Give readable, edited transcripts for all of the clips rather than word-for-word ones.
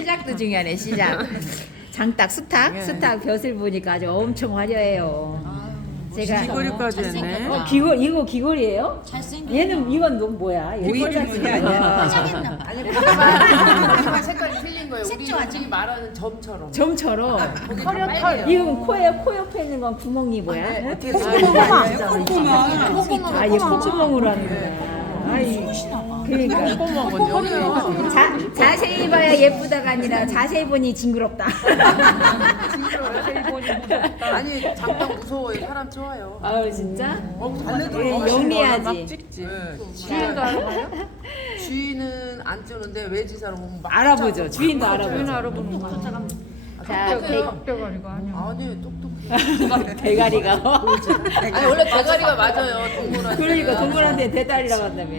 시작도 중요하네. 시작. 장딱 수탉 수탉 벼슬 보니까 아주 엄청 화려해요. 제가 귀걸이까지 했네. 귀걸 이거 귀걸이에요? 잘생겼다. 얘는 이건 너 뭐야? 오이 주머니 아니야. 화장했나 봐. 아니 보기만 색깔이 틀린 거예요. 우리 색조 지금 말하는 점처럼. 점처럼. 털. 이건 코 옆에 있는 건 구멍이 뭐야? 어떻게 아, 이게 콧구멍으로 하는 거야. 아이, 그러니까. 콧구멍은요? 자세히 봐야 예쁘다가 아니라 자세히 보니 징그럽다. 아니 잠깐 무서워요. 사람 좋아요. 아우 진짜? 달래도 예, 막 영리하지. 찍지. 주인도 알아봐요? 주인은 안 주는데 외지사로 보면 막 알아보죠. 주인도 알아보죠. 알아보는 거. 자, 아니 똑똑해. 대가리가. 아니 원래 대가리가 맞아요. 동물한테. 그러니까 동물한테 대달이라고 한다며.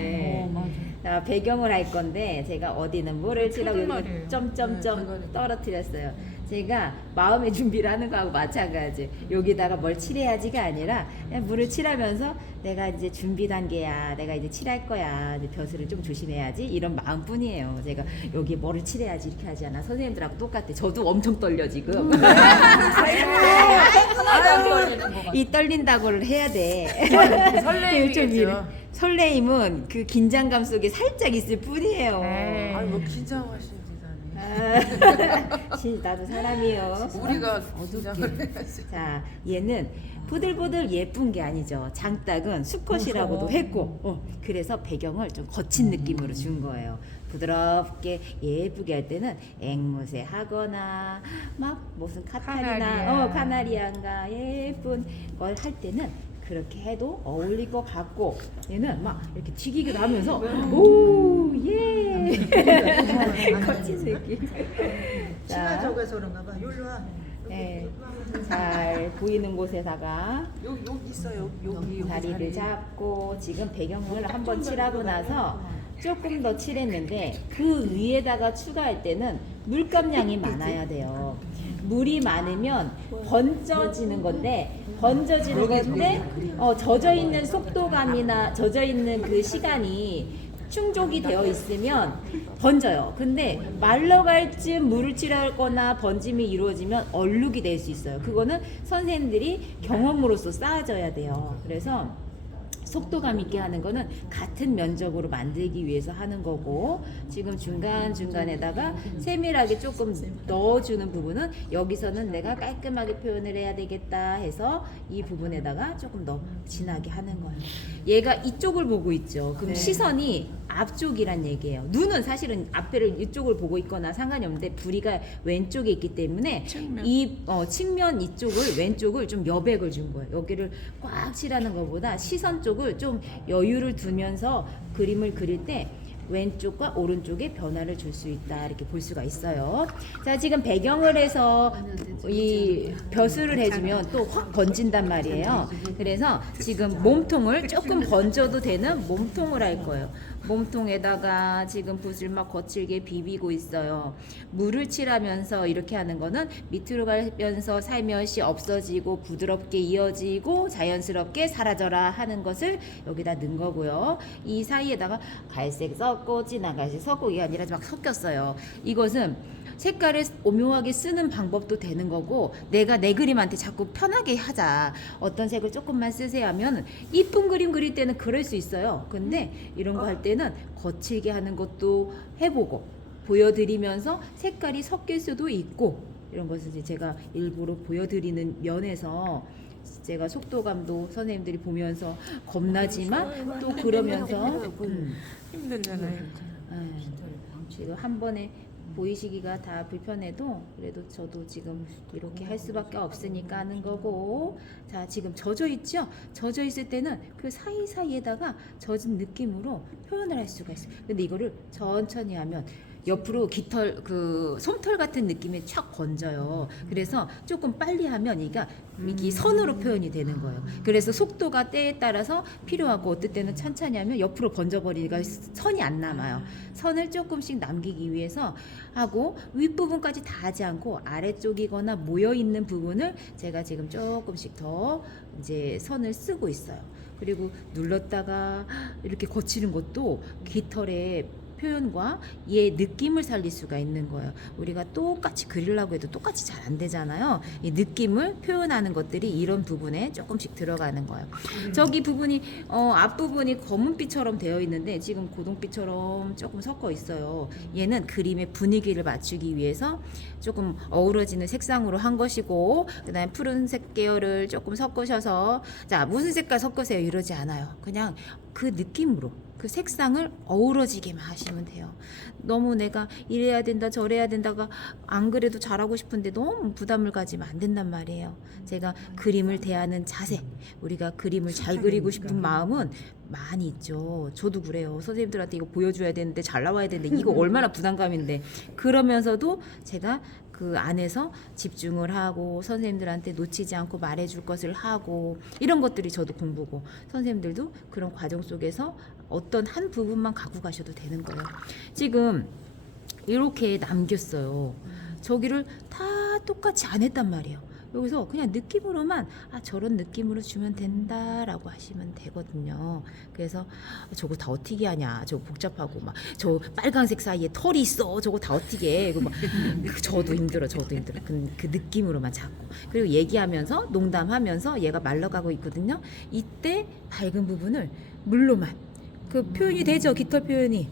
자, 배경을 할 건데 제가 어디는 물을 치라고 여기 점점점 떨어뜨렸어요. 제가 마음의 준비를 하는 거하고 마찬가지. 여기다가 뭘 칠해야지가 아니라 그냥 물을 칠하면서 내가 이제 준비 단계야. 내가 이제 칠할 거야. 이제 벼슬을 좀 조심해야지. 이런 마음뿐이에요. 제가 여기 뭐를 칠해야지 이렇게 하지 않아. 선생님들하고 똑같아. 저도 엄청 떨려 지금. 이 떨린다고를 해야 돼. 설레임이겠죠. 설레임은 그 긴장감 속에 살짝 있을 뿐이에요. 아니 뭐 긴장하시지 나도 사람이요. 우리가 긴장을 해야지. 자, 얘는 부들부들 예쁜 게 아니죠. 장딱은 수컷이라고도 했고, 그래서 배경을 좀 거친 느낌으로 준 거예요. 부드럽게 예쁘게 할 때는 앵무새 하거나 막 무슨 카타리나 카나리안가 예쁜 걸 할 때는 그렇게 해도 어울릴 것 같고, 얘는 막 이렇게 튀기기도 하면서 오예 거친 느낌. 치마 저거서 그런가 봐. 여기로 와. 네, 잘 보이는 곳에다가 여기 있어요. 여기 다리를 잡고 지금 배경을 한번 칠하고 나서 조금 더 칠했는데 그 위에다가 추가할 때는 물감량이 많아야 돼요. 물이 많으면 번져지는 건데 젖어 있는 속도감이나 젖어 있는 그 시간이 충족이 되어 있으면 번져요. 근데 말러갈 쯤 물을 칠하거나 번짐이 이루어지면 얼룩이 될 수 있어요. 그거는 선생님들이 경험으로서 쌓아져야 돼요. 그래서 속도감 있게 하는 거는 같은 면적으로 만들기 위해서 하는 거고, 지금 중간중간에다가 세밀하게 조금 넣어주는 부분은 여기서는 내가 깔끔하게 표현을 해야 되겠다 해서 이 부분에다가 조금 더 진하게 하는 거예요. 얘가 이쪽을 보고 있죠. 그럼 시선이 앞쪽이란 얘기예요. 눈은 사실은 앞에를 이쪽을 보고 있거나 상관이 없는데 부리가 왼쪽에 있기 때문에 이 측면 이쪽을 왼쪽을 좀 여백을 준 거예요. 여기를 꽉 칠하는 것보다 시선 쪽을 좀 여유를 두면서 그림을 그릴 때 왼쪽과 오른쪽에 변화를 줄 수 있다 이렇게 볼 수가 있어요. 자, 지금 배경을 해서 이 벼슬을 해주면 또 확 번진단 말이에요. 그래서 지금 몸통을 조금 번져도 되는 몸통을 할 거예요. 몸통에다가 지금 붓을 막 거칠게 비비고 있어요. 물을 칠하면서 이렇게 하는 거는 밑으로 가면서 살며시 없어지고 부드럽게 이어지고 자연스럽게 사라져라 하는 것을 여기다 넣은 거고요. 이 사이에다가 갈색 섞고 진한 갈색 섞고 이게 아니라 막 섞였어요. 이것은 색깔을 오묘하게 쓰는 방법도 되는 거고, 내가 내 그림한테 자꾸 편하게 하자, 어떤 색을 조금만 쓰세요 하면 이쁜 그림 그릴 때는 그럴 수 있어요. 근데 이런 거 할 때는 거칠게 하는 것도 해보고 보여드리면서 색깔이 섞일 수도 있고, 이런 것을 이제 제가 일부러 보여드리는 면에서 제가 속도감도 선생님들이 보면서 겁나지만 또 그러면서 힘들잖아요. 지금 한 번에 보이시기가 다 불편해도 그래도 저도 지금 이렇게 할 수밖에 없으니까 하는 거고. 자, 지금 젖어 있죠? 젖어 있을 때는 그 사이사이에다가 젖은 느낌으로 표현을 할 수가 있어요. 근데 이거를 천천히 하면 옆으로 깃털 그 솜털 같은 느낌이 촥 번져요. 그래서 조금 빨리 하면 이게 선으로 표현이 되는 거예요. 그래서 속도가 때에 따라서 필요하고, 어떨 때는 천천히 하면 옆으로 번져버리니까 선이 안 남아요. 선을 조금씩 남기기 위해서 하고, 윗부분까지 다 하지 않고 아래쪽이거나 모여있는 부분을 제가 지금 조금씩 더 이제 선을 쓰고 있어요. 그리고 눌렀다가 이렇게 거치는 것도 깃털에 표현과 얘 느낌을 살릴 수가 있는 거예요. 우리가 똑같이 그리려고 해도 똑같이 잘 안 되잖아요. 이 느낌을 표현하는 것들이 이런 부분에 조금씩 들어가는 거예요. 저기 부분이 앞부분이 검은빛처럼 되어 있는데 지금 고동빛처럼 조금 섞어 있어요. 얘는 그림의 분위기를 맞추기 위해서 조금 어우러지는 색상으로 한 것이고, 그다음에 푸른색 계열을 조금 섞으셔서, 자, 무슨 색깔 섞으세요 이러지 않아요. 그냥 그 느낌으로 그 색상을 어우러지게만 하시면 돼요. 너무 내가 이래야 된다 저래야 된다가 안 그래도 잘하고 싶은데 너무 부담을 가지면 안 된단 말이에요. 제가 그림을 대하는 자세, 우리가 그림을 잘 그리고 싶은 마음은 많이 있죠. 저도 그래요. 선생님들한테 이거 보여줘야 되는데 잘 나와야 되는데 이거 얼마나 부담감인데, 그러면서도 제가 그 안에서 집중을 하고 선생님들한테 놓치지 않고 말해줄 것을 하고, 이런 것들이 저도 공부고, 선생님들도 그런 과정 속에서 어떤 한 부분만 갖고 가셔도 되는 거예요. 지금 이렇게 남겼어요. 저기를 다 똑같이 안 했단 말이에요. 여기서 그냥 느낌으로만 저런 느낌으로 주면 된다라고 하시면 되거든요. 그래서 저거 다 어떻게 하냐, 저거 복잡하고 막 저 빨간색 사이에 털이 있어, 저거 다 어떻게 해, 막 저도 힘들어. 그 느낌으로만 잡고, 그리고 얘기하면서 농담하면서 얘가 말러가고 있거든요. 이때 밝은 부분을 물로만, 그 표현이 되죠, 깃털 표현이.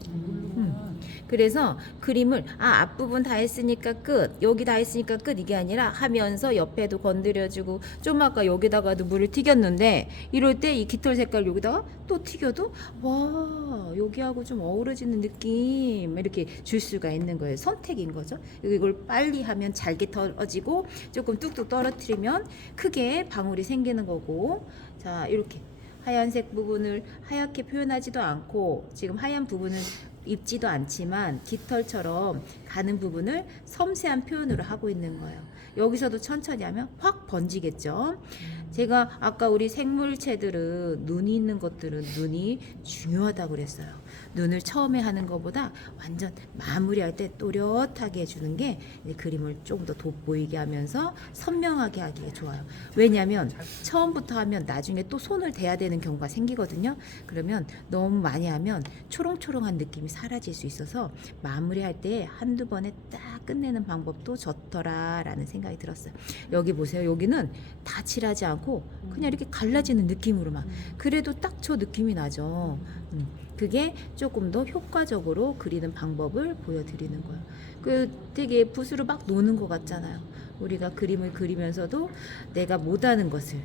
그래서 그림을 앞부분 다 했으니까 끝, 여기 다 했으니까 끝, 이게 아니라 하면서 옆에도 건드려주고, 좀 아까 여기다가도 물을 튀겼는데 이럴 때 이 깃털 색깔 여기다가 또 튀겨도 와, 여기하고 좀 어우러지는 느낌 이렇게 줄 수가 있는 거예요. 선택인 거죠. 이걸 빨리 하면 잘게 떨어지고 조금 뚝뚝 떨어뜨리면 크게 방울이 생기는 거고, 자, 이렇게 하얀색 부분을 하얗게 표현하지도 않고 지금 하얀 부분은 입지도 않지만 깃털처럼 가는 부분을 섬세한 표현으로 하고 있는 거예요. 여기서도 천천히 하면 확 번지겠죠. 제가 아까 우리 생물체들은 눈이 있는 것들은 눈이 중요하다고 그랬어요. 눈을 처음에 하는 것보다 완전 마무리할 때 또렷하게 해주는 게 그림을 조금 더 돋보이게 하면서 선명하게 하기에 좋아요. 왜냐하면 처음부터 하면 나중에 또 손을 대야 되는 경우가 생기거든요. 그러면 너무 많이 하면 초롱초롱한 느낌이 사라질 수 있어서 마무리할 때 한두 번에 딱 끝내는 방법도 좋더라라는 생각이 들었어요. 여기 보세요. 여기는 다 칠하지 않고 그냥 이렇게 갈라지는 느낌으로만, 그래도 딱 저 느낌이 나죠. 그게 조금 더 효과적으로 그리는 방법을 보여드리는 거예요. 그 되게 붓으로 막 노는 것 같잖아요. 우리가 그림을 그리면서도 내가 못하는 것을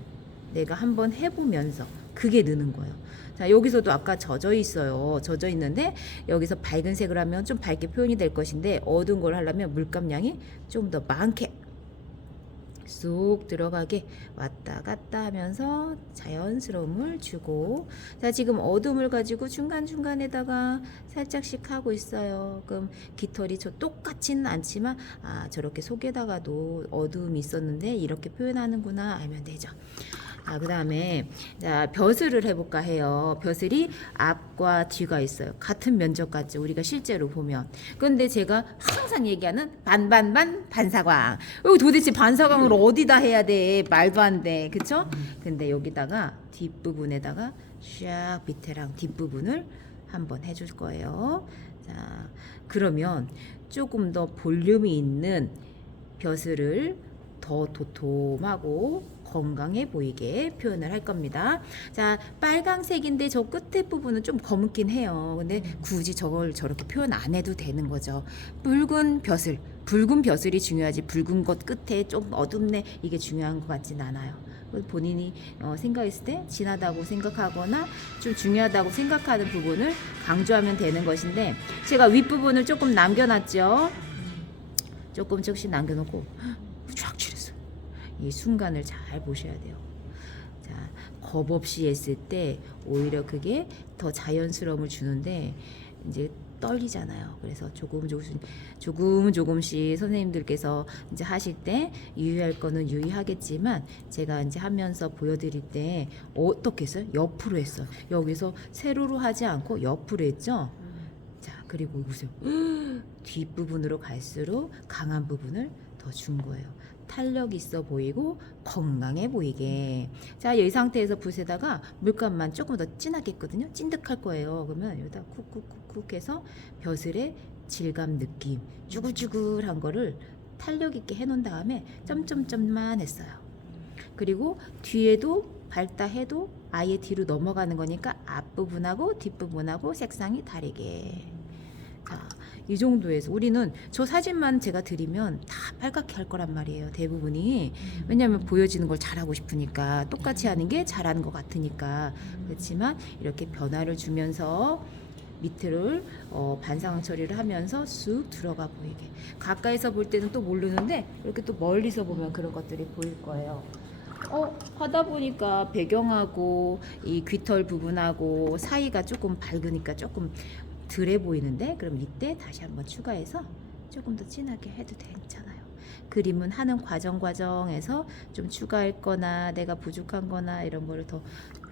내가 한번 해보면서 그게 느는 거예요. 자, 여기서도 아까 젖어 있어요. 젖어 있는데 여기서 밝은 색을 하면 좀 밝게 표현이 될 것인데, 어두운 걸 하려면 물감량이 좀 더 많게 쑥 들어가게 왔다 갔다 하면서 자연스러움을 주고, 자, 지금 어둠을 가지고 중간중간에다가 살짝씩 하고 있어요. 그럼 깃털이 저 똑같지는 않지만 저렇게 속에다가도 어두움이 있었는데 이렇게 표현하는구나 알면 되죠. 그 다음에 벼슬을 해볼까 해요. 벼슬이 앞과 뒤가 있어요. 같은 면적 같죠, 우리가 실제로 보면. 그런데 제가 항상 얘기하는 반반반 반사광. 여기 도대체 반사광을 어디다 해야 돼? 말도 안 돼, 그쵸? 근데 여기다가 뒷부분에다가 샥 밑에랑 뒷부분을 한번 해줄 거예요. 자, 그러면 조금 더 볼륨이 있는 벼슬을 더 도톰하고 건강해 보이게 표현을 할 겁니다. 자, 빨강색인데 저 끝에 부분은 좀 검긴 해요. 근데 굳이 저걸 저렇게 표현 안 해도 되는 거죠. 붉은 벼슬이 중요하지 붉은 것 끝에 좀 어둡네 이게 중요한 것 같진 않아요. 본인이 생각했을 때 진하다고 생각하거나 좀 중요하다고 생각하는 부분을 강조하면 되는 것인데, 제가 윗부분을 조금 남겨놨죠. 조금씩 남겨놓고 쫙 칠했어요. 이 순간을 잘 보셔야 돼요. 자, 겁 없이 했을 때 오히려 그게 더 자연스러움을 주는데 이제 떨리잖아요. 그래서 조금씩 선생님들께서 이제 하실 때 유의할 거는 유의하겠지만, 제가 이제 하면서 보여드릴 때 어떻게 했어요? 옆으로 했어요. 여기서 세로로 하지 않고 옆으로 했죠. 자, 그리고 보세요. 뒷부분으로 갈수록 강한 부분을 더 준 거예요. 탄력 있어 보이고 건강해 보이게. 자, 이 상태에서 붓에다가 물감만 조금 더 진하게 했거든요. 찐득할 거예요. 그러면 여기다 쿡쿡쿡쿡 해서 벼슬의 질감 느낌, 쭈글쭈글한 거를 탄력 있게 해놓은 다음에 점점점만 했어요. 그리고 뒤에도 밟다 해도 아예 뒤로 넘어가는 거니까 앞부분하고 뒷부분하고 색상이 다르게. 자, 이 정도에서 우리는 저 사진만 제가 드리면 다 빨갛게 할 거란 말이에요. 대부분이. 왜냐하면 보여지는 걸 잘하고 싶으니까, 똑같이 하는 게 잘하는 것 같으니까. 그렇지만 이렇게 변화를 주면서 밑을 반상 처리를 하면서 쑥 들어가 보이게. 가까이서 볼 때는 또 모르는데 이렇게 또 멀리서 보면 그런 것들이 보일 거예요. 하다 보니까 배경하고 이 귀털 부분하고 사이가 조금 밝으니까 조금 덜해 보이는데, 그럼 이때 다시 한번 추가해서 조금 더 진하게 해도 괜찮아요. 그림은 하는 과정에서 좀 추가할 거나 내가 부족한 거나 이런 거를 더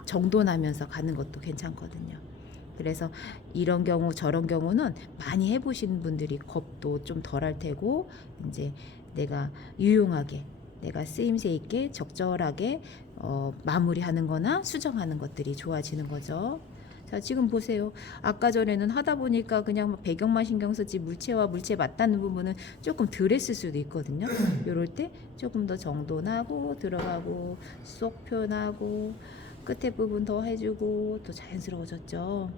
정돈하면서 가는 것도 괜찮거든요. 그래서 이런 경우 저런 경우는 많이 해보신 분들이 겁도 좀 덜할 테고, 이제 내가 유용하게 내가 쓰임새 있게 적절하게 마무리하는 거나 수정하는 것들이 좋아지는 거죠. 자, 지금 보세요. 아까 전에는 하다 보니까 그냥 막 배경만 신경 쓰지 물체와 물체 맞닿는 부분은 조금 덜 했을 수도 있거든요. 요럴 때 조금 더 정돈하고 들어가고 쏙 표현하고 끝에 부분 더 해주고 또 자연스러워졌죠.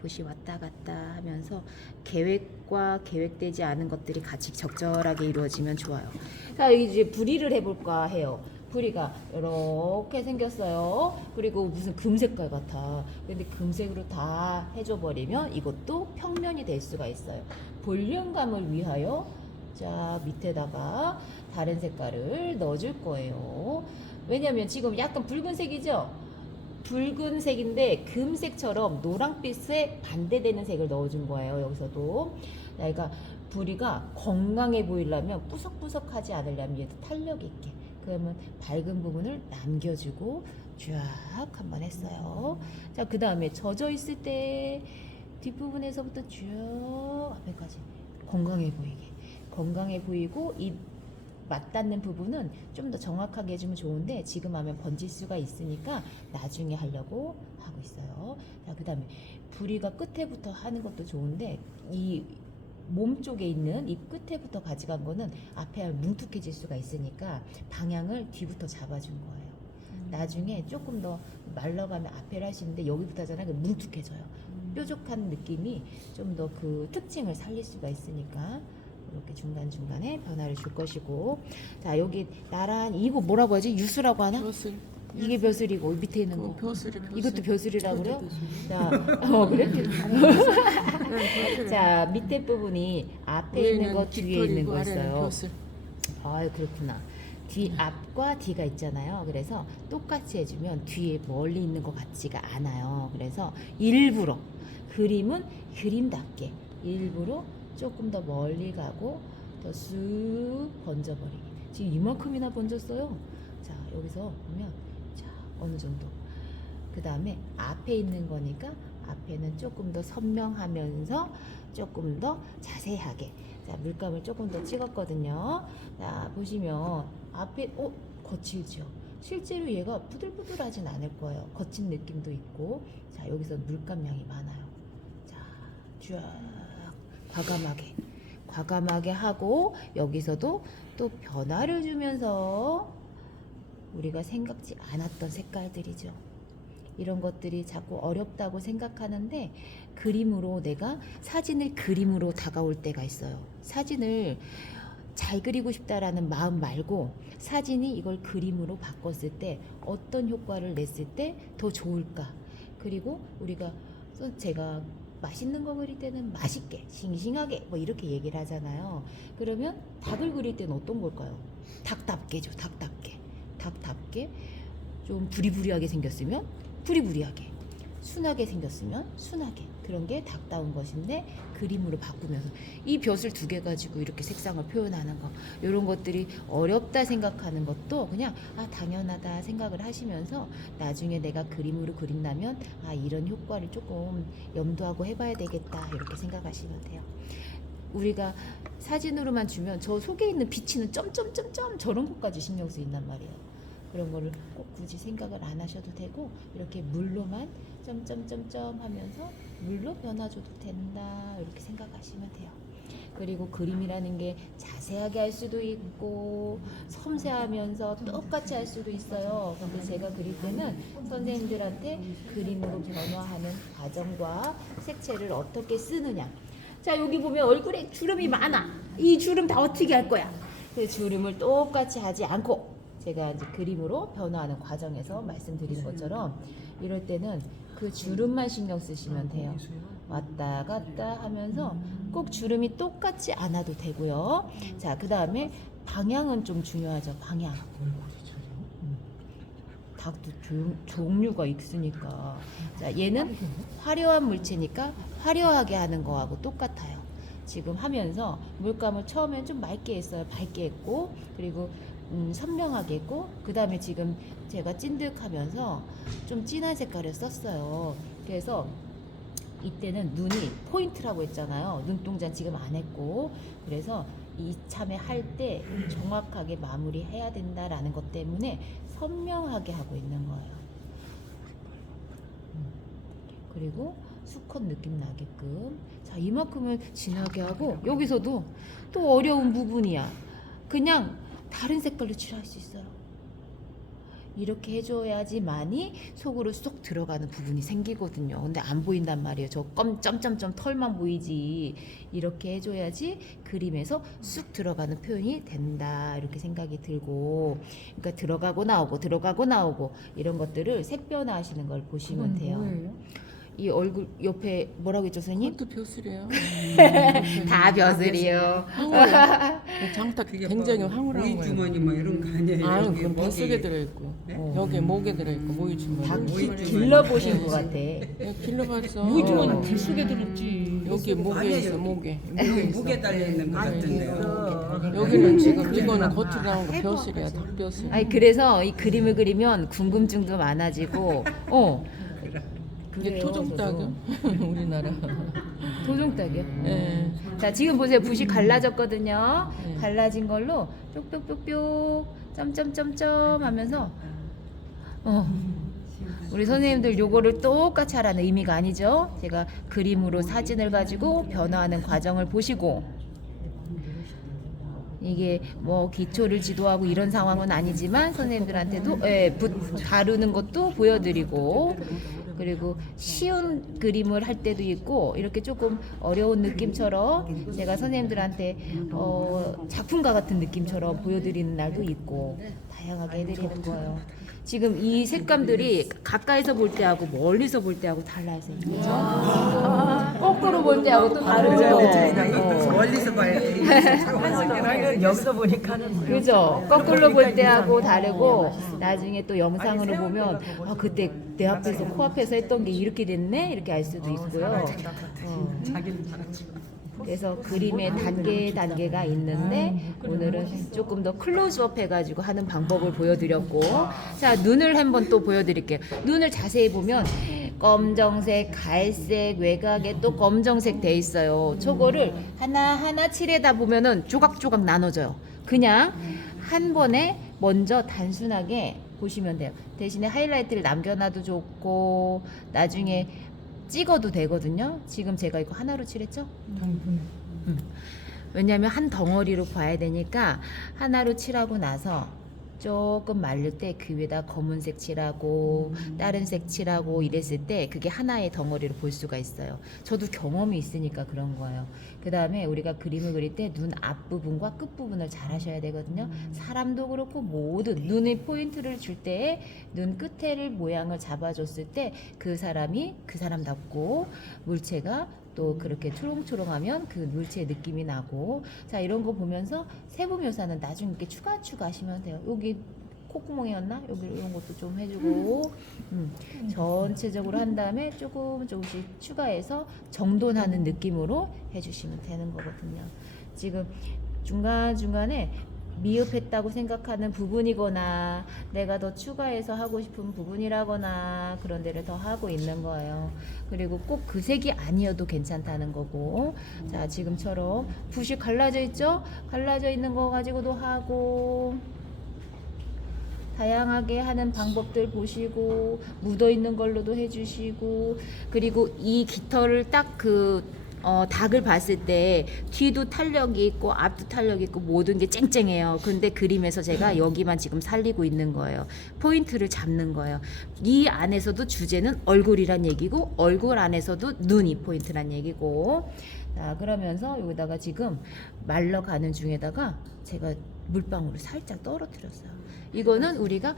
붓이 왔다 갔다 하면서 계획과 계획되지 않은 것들이 같이 적절하게 이루어지면 좋아요. 자, 여기 이제 부리를 해볼까 해요. 부리가 이렇게 생겼어요. 그리고 무슨 금색깔 같아. 근데 금색으로 다 해줘 버리면 이것도 평면이 될 수가 있어요. 볼륨감을 위하여 자, 밑에다가 다른 색깔을 넣어줄 거예요. 왜냐면 지금 약간 붉은색이죠? 붉은색인데 금색처럼 노랑빛에 반대되는 색을 넣어준 거예요. 여기서도. 그러니까 부리가 건강해 보이려면 뿌석뿌석하지 않으려면 얘도 탄력 있게, 그러면 밝은 부분을 남겨주고 쫙 한번 했어요. 자, 그 다음에 젖어 있을 때 뒷부분에서부터 쭉 앞에까지 건강해 보이고 이 맞닿는 부분은 좀 더 정확하게 해주면 좋은데 지금 하면 번질 수가 있으니까 나중에 하려고 하고 있어요. 자, 그 다음에 부리가 끝에부터 하는 것도 좋은데 이 몸 쪽에 있는 이 끝에부터 가져간 거는 앞에 하면 뭉툭해질 수가 있으니까 방향을 뒤부터 잡아준 거예요. 나중에 조금 더 말러가면 앞에를 하시는데 여기부터 하잖아요. 뭉툭해져요. 뾰족한 느낌이 좀 더 그 특징을 살릴 수가 있으니까 이렇게 중간중간에 변화를 줄 것이고. 자, 여기 나란히 이거 뭐라고 하지? 유수라고 하나? 벼슬. 이게 벼슬이고 밑에 있는 거 벼슬이 이것도 벼슬이라고 그래요? 자, 그래? 자, 밑에 부분이 앞에 있는 거 뒤에 있는 거 있어요. 아, 그렇구나. 앞과 뒤가 있잖아요. 그래서 똑같이 해주면 뒤에 멀리 있는 것 같지가 않아요. 그래서 일부러 그림은 그림답게 일부러 조금 더 멀리 가고 더 쑥 번져버리기. 지금 이만큼이나 번졌어요. 자, 여기서 보면 자, 어느 정도. 그 다음에 앞에 있는 거니까 앞에는 조금 더 선명하면서 조금 더 자세하게. 자, 물감을 조금 더 찍었거든요. 자, 보시면 앞에 거칠죠. 실제로 얘가 부들부들하진 않을 거예요. 거친 느낌도 있고. 자, 여기서 물감량이 많아요. 자, 쭉 과감하게 하고 여기서도 또 변화를 주면서 우리가 생각지 않았던 색깔들이죠. 이런 것들이 자꾸 어렵다고 생각하는데 그림으로 내가 사진을 그림으로 다가올 때가 있어요. 사진을 잘 그리고 싶다라는 마음 말고 사진이 이걸 그림으로 바꿨을 때 어떤 효과를 냈을 때 더 좋을까. 그리고 우리가 제가 맛있는 거 그릴 때는 맛있게 싱싱하게 뭐 이렇게 얘기를 하잖아요. 그러면 닭을 그릴 때는 어떤 걸까요? 닭답게죠. 닭답게 좀 부리부리하게 생겼으면 부리부리하게, 순하게 생겼으면 순하게, 그런 게 닭다운 것인데 그림으로 바꾸면서 이 벼슬 두 개 가지고 이렇게 색상을 표현하는 거, 이런 것들이 어렵다 생각하는 것도 그냥 당연하다 생각을 하시면서 나중에 내가 그림으로 그린다면 이런 효과를 조금 염두하고 해봐야 되겠다 이렇게 생각하시면 돼요. 우리가 사진으로만 주면 저 속에 있는 비치는 점점점점 저런 것까지 신경 쓰인단 말이에요. 그런 거를 꼭 굳이 생각을 안 하셔도 되고 이렇게 물로만 점점점점 하면서 물로 변화줘도 된다 이렇게 생각하시면 돼요. 그리고 그림이라는 게 자세하게 할 수도 있고 섬세하면서 똑같이 할 수도 있어요. 근데 제가 그릴 때는 선생님들한테 그림으로 변화하는 과정과 색채를 어떻게 쓰느냐. 자, 여기 보면 얼굴에 주름이 많아. 이 주름 다 어떻게 할 거야? 그 주름을 똑같이 하지 않고 제가 이제 그림으로 변화하는 과정에서 말씀드리는 것처럼 이럴 때는 그 주름만 신경 쓰시면 돼요. 왔다 갔다 하면서 꼭 주름이 똑같지 않아도 되고요. 자, 그 다음에 방향은 좀 중요하죠. 방향. 닭도 종류가 있으니까. 자, 얘는 화려한 물체니까 화려하게 하는 거하고 똑같아요. 지금 하면서 물감을 처음엔 좀 맑게 했어요. 밝게 했고, 그리고 선명하게 했고, 그 다음에 지금 제가 찐득하면서 좀 진한 색깔을 썼어요. 그래서 이때는 눈이 포인트라고 했잖아요. 눈동자 지금 안 했고, 그래서 이참에 할 때 정확하게 마무리해야 된다라는 것 때문에 선명하게 하고 있는 거예요. 그리고 수컷 느낌 나게끔. 자, 이만큼은 진하게 하고 여기서도 또 어려운 부분이야. 그냥 다른 색깔로 칠할 수 있어요. 이렇게 해줘야지만이 속으로 쏙 들어가는 부분이 생기거든요. 근데 안 보인단 말이에요. 저 점점점 털만 보이지. 이렇게 해줘야지 그림에서 쑥 들어가는 표현이 된다. 이렇게 생각이 들고, 그러니까 들어가고 나오고 이런 것들을 색 변화하시는 걸 보시면 돼요. 뭐예요? 이 얼굴 옆에 뭐라고 했죠, 선생님? 그것도 벼슬이에요. 다 벼슬이요. 장타 굉장히 황홀한 모이 거예요. 주머니 뭐 이런 거 아니에요? 아니 여기 그건 목에. 뱃속에 들어있고 네? 여기 목에 들어있고 모이 주머니. 다 모이 주머니. 길러보신 것 같아. 길러봤어. 모이 주머니 뱃 속에 들었지. 여기 목에 아니에요, 있어 여기. 목에. 여기 목에 달려 있는 것 같은데요. 여기는 지금 이거는 겉으로 나온 거 벼슬이야. 닭벼슬. 아니, 그래서 이 그림을 그리면 궁금증도 많아지고, 이게 그래요, 토종닭이요? 우리나라. 저도. 토종닭이요? 예. 자, 지금 보세요. 붓이 갈라졌거든요. 네. 갈라진 걸로 뾱뾱뾱뾱 점점점점 하면서 우리 선생님들 요거를 똑같이 하라는 의미가 아니죠. 제가 그림으로 사진을 가지고 변화하는 과정을 보시고, 이게 뭐 기초를 지도하고 이런 상황은 아니지만 선생님들한테도 붓 다루는 것도 보여드리고, 그리고 쉬운 그림을 할 때도 있고 이렇게 조금 어려운 느낌처럼 제가 선생님들한테 작품가 같은 느낌처럼 보여드리는 날도 있고 다양하게 해드리는 거예요. 지금 이 색감들이 가까이서 볼 때하고 멀리서 볼 때하고 달라요, 선생님. 그죠? 거꾸로 볼 때하고 또 다르죠. 멀리서 봐야 돼. 여기서 보니까는 그죠? 거꾸로 볼 때하고 다르고 나중에 또 영상으로 보면 그때 내 앞에서 코앞에서 했던 게 이렇게 됐네? 이렇게 알 수도 있고요. 그래서 그림의 단계가 있는데 오늘은 조금 더 클로즈업 해가지고 하는 방법을 보여드렸고, 자, 눈을 한번 또 보여드릴게요. 눈을 자세히 보면 검정색, 갈색, 외곽에 또 검정색 돼 있어요. 저거를 하나하나 칠해다 보면은 조각조각 나눠져요. 그냥 한 번에 먼저 단순하게 보시면 돼요. 대신에 하이라이트를 남겨놔도 좋고 나중에 찍어도 되거든요. 지금 제가 이거 하나로 칠했죠? 왜냐하면 한 덩어리로 봐야 되니까 하나로 칠하고 나서 조금 말릴 때 그 위에다 검은색 칠하고 다른 색 칠하고 이랬을 때 그게 하나의 덩어리로 볼 수가 있어요. 저도 경험이 있으니까 그런 거예요. 그 다음에 우리가 그림을 그릴 때 눈 앞부분과 끝부분을 잘 하셔야 되거든요. 사람도 그렇고 모든 눈의 포인트를 줄 때 눈 끝에를 모양을 잡아줬을 때 그 사람이 그 사람답고 물체가 또 그렇게 초롱초롱하면 그 물체의 느낌이 나고, 자, 이런 거 보면서 세부 묘사는 나중에 이렇게 추가하시면 돼요. 여기 콧구멍이었나? 여기 이런 것도 좀 해주고 전체적으로 한 다음에 조금씩 추가해서 정돈하는 느낌으로 해주시면 되는 거거든요. 지금 중간중간에 미흡했다고 생각하는 부분이거나 내가 더 추가해서 하고 싶은 부분이라거나 그런 데를 더 하고 있는 거예요. 그리고 꼭 그 색이 아니어도 괜찮다는 거고, 자 지금처럼 붓이 갈라져 있죠? 갈라져 있는 거 가지고도 하고, 다양하게 하는 방법들 보시고, 묻어 있는 걸로도 해주시고, 그리고 이 깃털을 딱 닭을 봤을 때 뒤도 탄력이 있고 앞도 탄력이 있고 모든 게 쨍쨍해요. 근데 그림에서 제가 여기만 지금 살리고 있는 거예요. 포인트를 잡는 거예요. 이 안에서도 주제는 얼굴이란 얘기고, 얼굴 안에서도 눈이 포인트란 얘기고. 자, 그러면서 여기다가 지금 말러가는 중에다가 제가 물방울을 살짝 떨어뜨렸어요. 이거는 우리가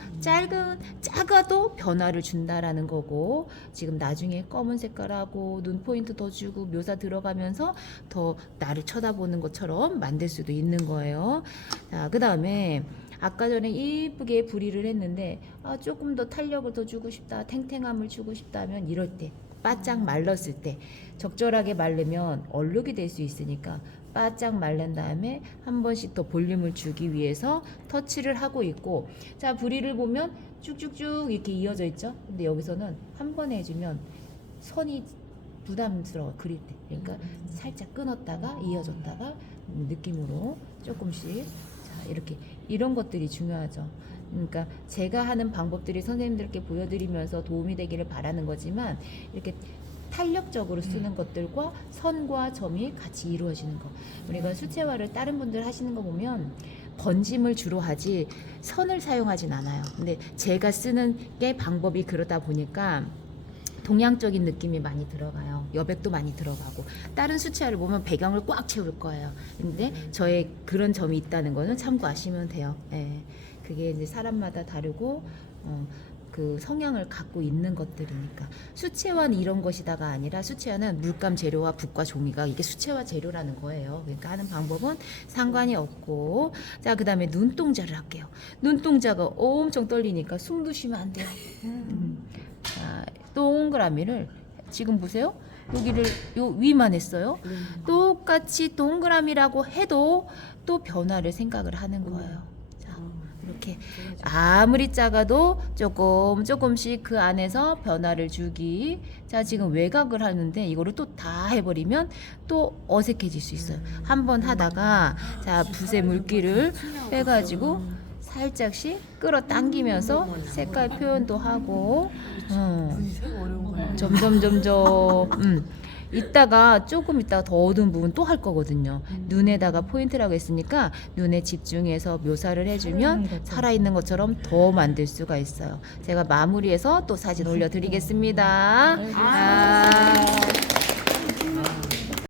작아도 변화를 준다라는 거고, 지금 나중에 검은 색깔하고 눈 포인트 더 주고 묘사 들어가면서 더 나를 쳐다보는 것처럼 만들 수도 있는 거예요. 자, 그 다음에 아까 전에 이쁘게 부리를 했는데 조금 더 탄력을 더 주고 싶다, 탱탱함을 주고 싶다면 이럴 때, 바짝 말랐을 때, 적절하게 마르면 얼룩이 될 수 있으니까 바짝 마른 다음에 한 번씩 더 볼륨을 주기 위해서 터치를 하고 있고, 자 부리를 보면 쭉쭉쭉 이렇게 이어져 있죠. 근데 여기서는 한 번에 해주면 선이 부담스러워, 그릴 때. 그러니까 살짝 끊었다가 이어졌다가 느낌으로 조금씩, 자 이렇게, 이런 것들이 중요하죠. 그러니까 제가 하는 방법들이 선생님들께 보여드리면서 도움이 되기를 바라는 거지만, 이렇게 탄력적으로 쓰는 것들과 선과 점이 같이 이루어지는 거. 우리가 수채화를 다른 분들 하시는 거 보면 번짐을 주로 하지 선을 사용하진 않아요. 근데 제가 쓰는 게 방법이 그러다 보니까 동양적인 느낌이 많이 들어가요. 여백도 많이 들어가고. 다른 수채화를 보면 배경을 꽉 채울 거예요. 근데 저의 그런 점이 있다는 거는 참고하시면 돼요. 예. 그게 이제 사람마다 다르고 그 성향을 갖고 있는 것들이니까. 수채화는 이런 것이다가 아니라, 수채화는 물감 재료와 붓과 종이가 이게 수채화 재료라는 거예요. 그러니까 하는 방법은 상관이 없고. 자, 그 다음에 눈동자를 할게요. 눈동자가 엄청 떨리니까 숨도 쉬면 안 돼요. 자, 동그라미를 지금 보세요. 여기를 요 위만 했어요. 똑같이 동그라미라고 해도 또 변화를 생각을 하는 거예요. 이렇게 아무리 작아도 조금씩 그 안에서 변화를 주기. 자, 지금 외곽을 하는데 이거를 또 다 해버리면 또 어색해질 수 있어요. 한번 하다가, 자 붓의 물기를 빼가지고 살짝씩 끌어당기면서 색깔 표현도 하고, 점점 조금 있다가 더 어두운 부분 또 할 거거든요. 눈에다가 포인트라고 했으니까 눈에 집중해서 묘사를 해주면 살아있는 것처럼 더 만들 수가 있어요. 제가 마무리해서 또 사진 올려드리겠습니다.